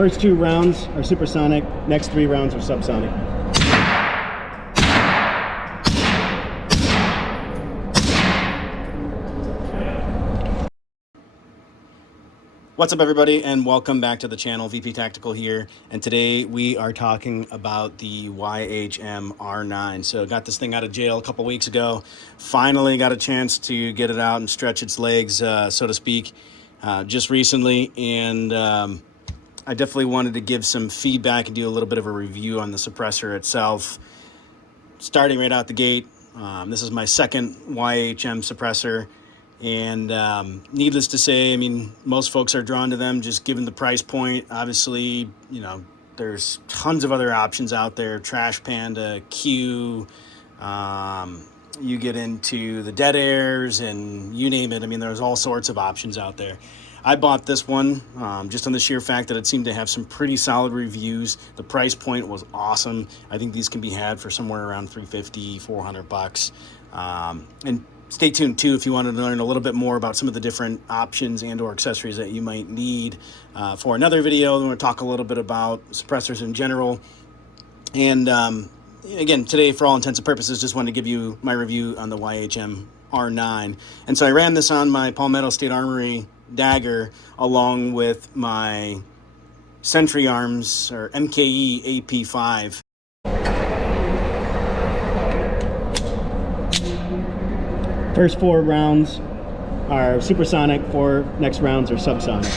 First 2 rounds are supersonic, next 3 rounds are subsonic. What's up, everybody, and welcome back to the channel. VP Tactical here, and today we are talking about the YHM R9. So got this thing out of jail a couple weeks ago, finally got a chance to get it out and stretch its legs, so to speak, just recently, and I definitely wanted to give some feedback and do a little bit of a review on the suppressor itself. Starting right out the gate, this is my second YHM suppressor. And needless to say, I mean, most folks are drawn to them just given the price point. Obviously, you know, there's tons of other options out there. Trash Panda, Q, you get into the Dead Airs and you name it. I mean, there's all sorts of options out there. I bought this one just on the sheer fact that it seemed to have some pretty solid reviews. The price point was awesome. I think these can be had for somewhere around $350, $400. And stay tuned too if you wanted to learn a little bit more about some of the different options and or accessories that you might need for another video. Then we'll talk a little bit about suppressors in general. And again, today, for all intents and purposes, just wanted to give you my review on the YHM R9. And so I ran this on my Palmetto State Armory Dagger along with my Sentry Arms or MKE AP5. First 4 rounds are supersonic, 4 next rounds are subsonic.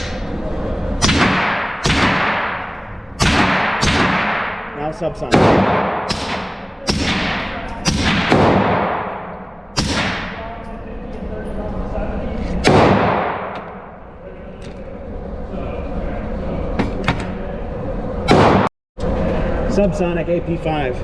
Now subsonic. Subsonic AP5.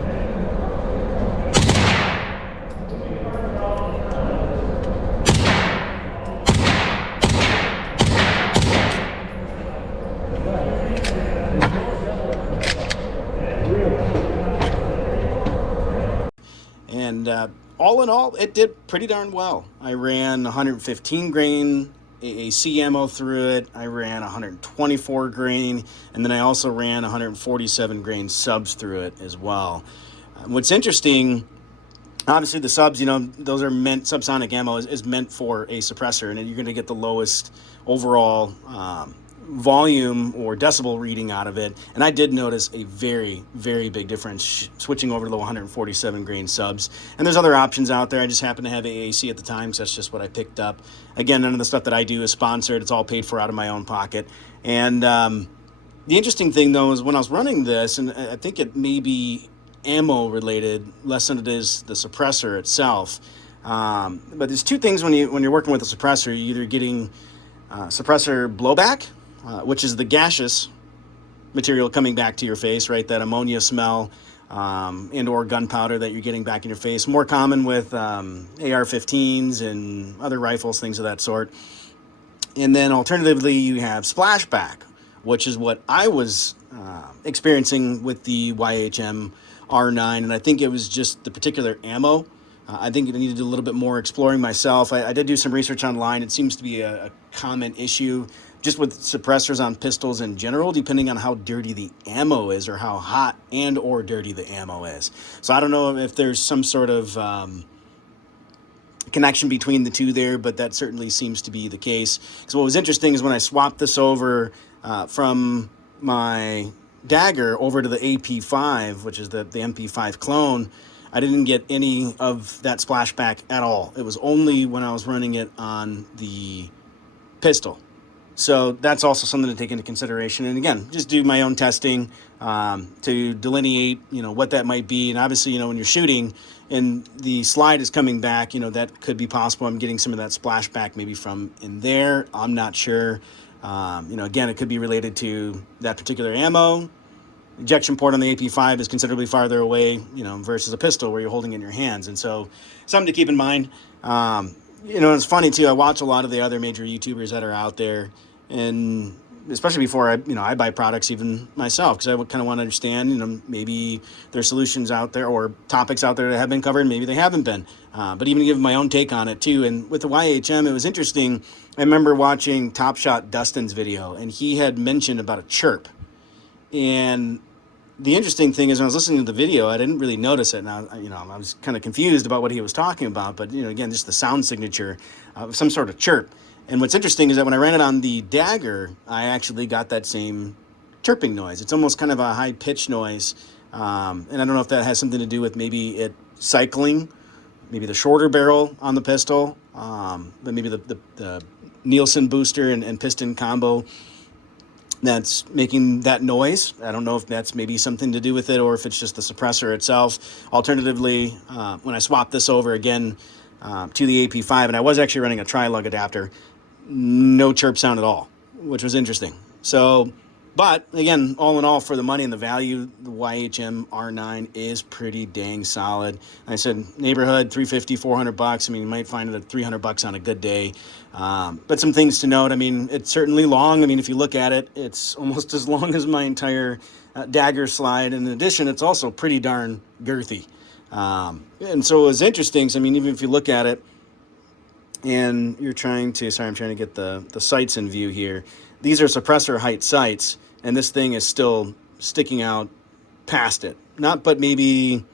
And all in all, it did pretty darn well. I ran 115 grain AAC ammo through it. I ran 124 grain, and then I also ran 147 grain subs through it as well. What's interesting, obviously the subs, you know, those are meant, subsonic ammo is meant for a suppressor, and you're going to get the lowest overall volume or decibel reading out of it. And I did notice a very, very big difference switching over to the 147 grain subs. And there's other options out there. I just happened to have AAC at the time, so that's just what I picked up. Again, none of the stuff that I do is sponsored. It's all paid for out of my own pocket. And the interesting thing, though, is when I was running this, and I think it may be ammo related less than it is the suppressor itself. But there's 2 things when you're working with a suppressor. You're either getting suppressor blowback, which is the gaseous material coming back to your face, right? That ammonia smell and or gunpowder that you're getting back in your face. More common with AR-15s and other rifles, things of that sort. And then alternatively, you have splashback, which is what I was experiencing with the YHM R9. And I think it was just the particular ammo. I think I needed to do a little bit more exploring myself. I did do some research online. It seems to be a common issue just with suppressors on pistols in general, depending on how dirty the ammo is or how hot and or dirty the ammo is. So I don't know if there's some sort of connection between the two there, but that certainly seems to be the case. Because what was interesting is when I swapped this over from my Dagger over to the AP5, which is the MP5 clone, I didn't get any of that splashback at all. It was only when I was running it on the pistol. So that's also something to take into consideration. And again, just do my own testing to delineate, you know, what that might be. And obviously, you know, when you're shooting and the slide is coming back, you know, that could be possible. I'm getting some of that splashback maybe from in there. I'm not sure. You know, again, it could be related to that particular ammo. Ejection port on the AP5 is considerably farther away, you know, versus a pistol where you're holding it in your hands. And so something to keep in mind. You know, it's funny too. I watch a lot of the other major YouTubers that are out there, and especially before I buy products even myself, because I kind of want to understand, you know, maybe there's solutions out there or topics out there that have been covered, maybe they haven't been. But even give my own take on it too. And with the YHM, it was interesting. I remember watching Top Shot Dustin's video, and he had mentioned about a chirp. And the interesting thing is, when I was listening to the video, I didn't really notice it. And I was kind of confused about what he was talking about. But again, just the sound signature of some sort of chirp. And what's interesting is that when I ran it on the Dagger, I actually got that same chirping noise. It's almost kind of a high pitch noise. And I don't know if that has something to do with maybe it cycling, maybe the shorter barrel on the pistol, but maybe the Nielsen booster and piston combo that's making that noise. I don't know if that's maybe something to do with it or if it's just the suppressor itself. Alternatively, when I swapped this over again to the AP5, and I was actually running a tri-lug adapter, no chirp sound at all, which was interesting. So, but again, all in all, for the money and the value, the YHM R9 is pretty dang solid. Like I said, neighborhood, $350, $400. I mean, you might find it at $300 on a good day. But some things to note. I mean, it's certainly long. I mean, if you look at it, it's almost as long as my entire Dagger slide. In addition, it's also pretty darn girthy. And so it was interesting. So, I mean, even if you look at it and you're trying to, sorry, I'm trying to get the sights in view here. These are suppressor height sights, and this thing is still sticking out past it. Not but maybe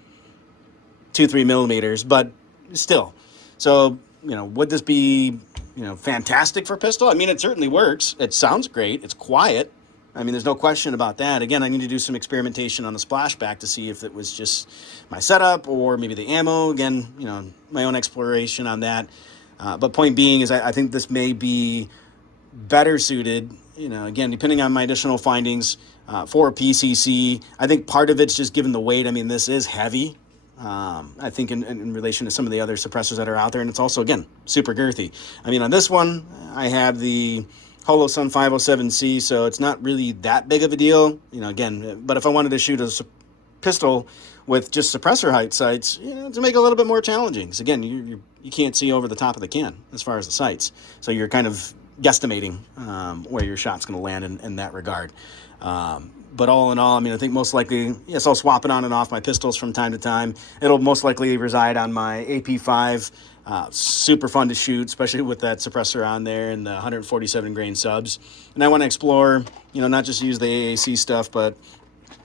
2-3 millimeters, but still. So, would this be, fantastic for pistol? I mean, it certainly works. It sounds great. It's quiet. I mean, there's no question about that. Again, I need to do some experimentation on the splashback to see if it was just my setup or maybe the ammo. Again, my own exploration on that. But point being is I think this may be better suited, again, depending on my additional findings for a PCC. I think part of it's just given the weight. I mean, this is heavy, I think, in relation to some of the other suppressors that are out there. And it's also, again, super girthy. I mean, on this one, I have the Holosun 507C, so it's not really that big of a deal, again. But if I wanted to shoot a pistol with just suppressor height sights, to make it a little bit more challenging. Because, again, you can't see over the top of the can as far as the sights. So you're kind of guesstimating where your shot's going to land in that regard. But all in all, I mean, I think most likely, yes, I'll swap it on and off my pistols from time to time. It'll most likely reside on my AP5. Super fun to shoot, especially with that suppressor on there and the 147 grain subs. And I want to explore, not just use the AAC stuff, but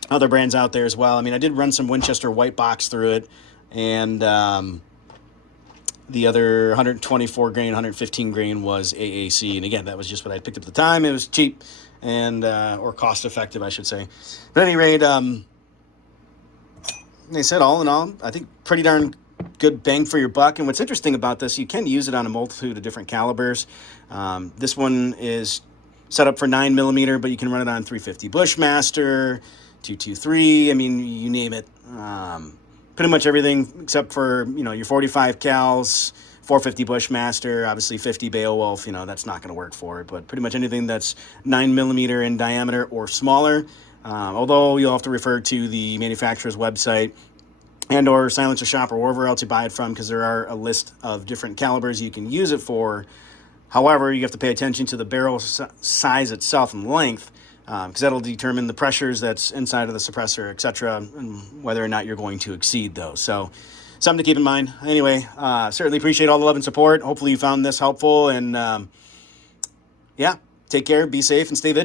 other brands out there as well. I mean, I did run some Winchester whitebox through it, and the other 124 grain, 115 grain was AAC. And again, that was just what I picked up at the time. It was cheap and or cost effective, I should say. But at any rate, they said all in all, I think pretty darn good bang for your buck. And what's interesting about this, you can use it on a multitude of different calibers. This one is set up for 9mm, but you can run it on 350 Bushmaster, 223. I mean, you name it. Pretty much everything except for, your 45 cals, 450 Bushmaster, obviously 50 Beowulf, that's not going to work for it. But pretty much anything that's 9mm in diameter or smaller, although you'll have to refer to the manufacturer's website and or Silencer Shop or wherever else you buy it from, because there are a list of different calibers you can use it for. However, you have to pay attention to the barrel size itself and length, because that'll determine the pressures that's inside of the suppressor, etc., and whether or not you're going to exceed those. So something to keep in mind. Anyway, certainly appreciate all the love and support. Hopefully you found this helpful, and yeah, take care, be safe, and stay vigilant.